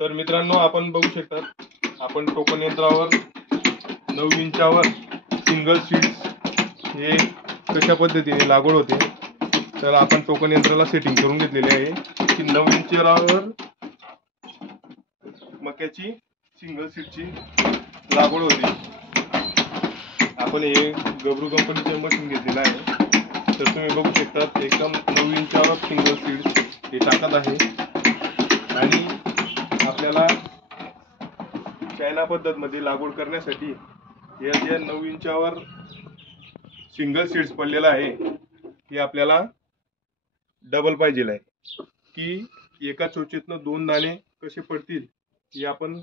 तर मित्रांनो, आपण बघू शकता, आपण टोकन यंत्रावर 9 इंचावर सिंगल सीड्स हे कशा पद्धतीने लागवड होते, तर आपण टोकन यंत्राला सेटिंग करून घेतलेली आहे की 9 इंचावर मक्याची सिंगल सीडची लागवड होते। आपण हे गबरू कंपनीचे मशीन घेतलेलं आहे। तर तुम्ही बघू शकता, एकदम 9 इंचावर सिंगल सीड्स हे टाकत आहे आणि आपल्याला चायना पद्धत मध्ये लागवड करण्यासाठी या जे 9 इंचावर सिंगल सीड्स पडलेला आहे हे आपल्याला डबल पाहिजे आहे की एका चोचीतनं 2 दाणे कसे पडतील हे आपण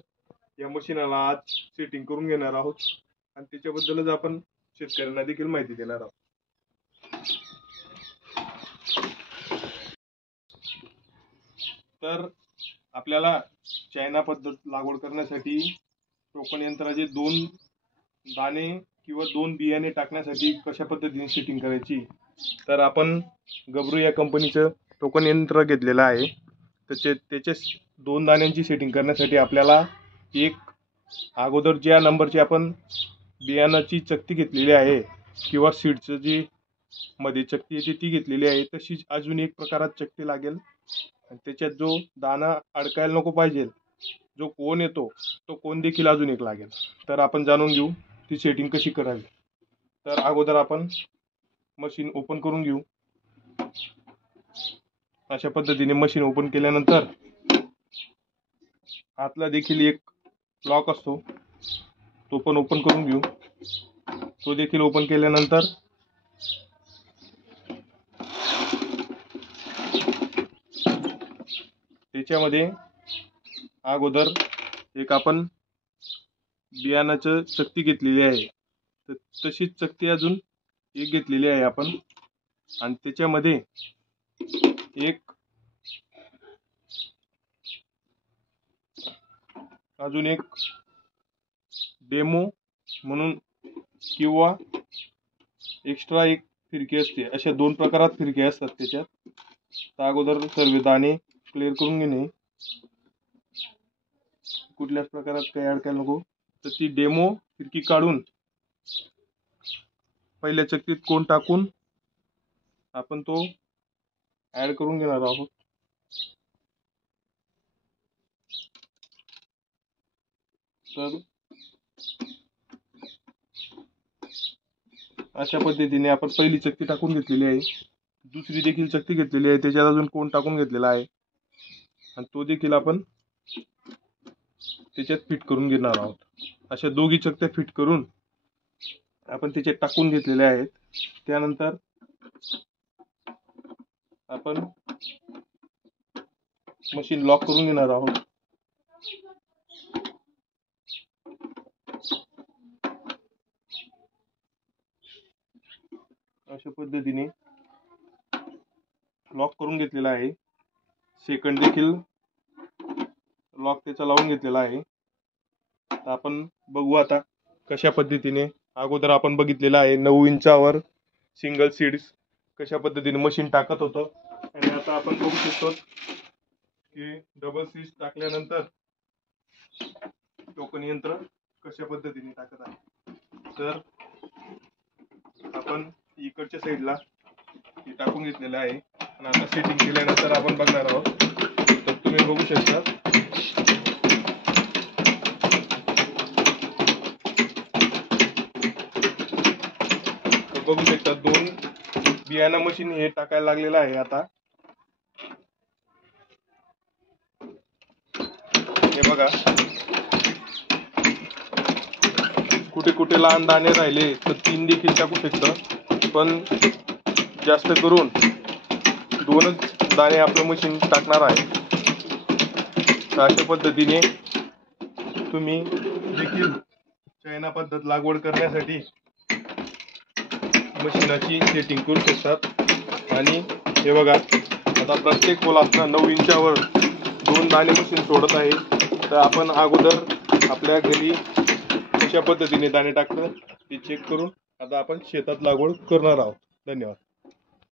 या मशीनला आज सेटिंग करून घेणार आहोत आणि त्याच्याबद्दलच आपण शेतकऱ्यांना देखील माहिती देणार आहोत। तर आपल्याला चायना पद्धत लागवड करण्यासाठी टोकन यंत्राचे 2 दाणे किंवा 2 बियाणे टाकण्यासाठी कशा पद्धतीने सेटिंग करायची, तर आपण गबरू या कंपनीचं टोकन यंत्र घेतलेलं आहे। त्याचे 2 दाण्यांची सेटिंग करण्यासाठी आपल्याला एक अगोदर ज्या नंबरची आपण बियाणाची चकती घेतलेली आहे किंवा सीडचं जी मध्ये चकती येते ती घेतलेली आहे, तशीच अजून एक प्रकारात चकती लागेल आणि त्याच्यात जो दाना अडकायला नको पाहिजे, जो कोण येतो तो कोण देखील अजून एक लागेल। तर आपण जाणून घेऊ ती सेटिंग कशी करावी। तर अगोदर आपण मशीन ओपन करून घेऊ। अशा पद्धतीने मशीन ओपन केल्यानंतर आतला देखील एक लॉक असतो, तो पण ओपन करून घेऊ। तो देखील ओपन केल्यानंतर त्याच्यामध्ये अगोदर एक आपण बियाणाचं चकती घेतलेली आहे, तर तशीच चकती अजून एक घेतलेली आहे आपण आणि त्याच्यामध्ये एक अजून एक डेमो म्हणून किंवा एक्स्ट्रा एक फिरकी असते। अशा 2 प्रकारात फिरकी असतात त्याच्यात। तर अगोदर सर्व दाणे क्लिअर करून घेणे, कुठल्याच प्रकारात काही अडकायला नको। तर ती डेमो फिरकी काढून पहिल्या चकतीत कोण टाकून आपण तो ऍड करून घेणार आहोत। तर अशा पद्धतीने आपण पहिली चकती टाकून घेतलेली आहे, दुसरी देखील चकती घेतलेली आहे, त्याच्यात अजून कोण टाकून घेतलेला आहे आणि तो देखील आपण त्याच्यात फिट करून घेणार आहोत। अशा दोघी चकत्या फिट करून आपण त्याच्यात टाकून घेतलेले आहेत। त्यानंतर आपण मशीन लॉक करून घेणार आहोत। अशा पद्धतीने लॉक करून घेतलेला आहे। सेकंड देखील लॉक त्याचा लावून घेतलेला आहे। तर आपण बघू आता कशा पद्धतीने अगोदर आपण बघितलेला आहे 9 इंचावर सिंगल सीड्स कशा पद्धतीने मशीन टाकत होतं आणि आता आपण बघू शकतो की डबल सीड्स टाकल्यानंतर टोकन यंत्र कशा पद्धतीने टाकत आहे। तर आपण इकडच्या साईडला हे टाकून घेतलेलं आहे आणि आता सेटिंग केल्यानंतर आपण बघणार आहोत। तर तुम्ही बघू शकता, बघू शकता 2 बियाणा मशीन हे टाकायला लागलेलं आहे। आता हे बघा, कुठे कुठे लहान दाणे राहिले तर 3 देखील टाकू शकता, पण जास्त करून 2च दाणे आपलं मशीन टाकणार आहे। तर अशा पद्धतीने तुम्ही देखील चायना पद्धत लागवड करण्यासाठी मशीनाची सेटिंग करू शकतात। आणि हे बघा, आता प्रत्येक पोलातनं 9 इंचावर 2 दाणे मशीन सोडत आहे। तर आपण अगोदर आपल्या घरी कशा पद्धतीने दाणे टाकतात ते चेक करून आता आपण शेतात लागवड करणार आहोत। धन्यवाद।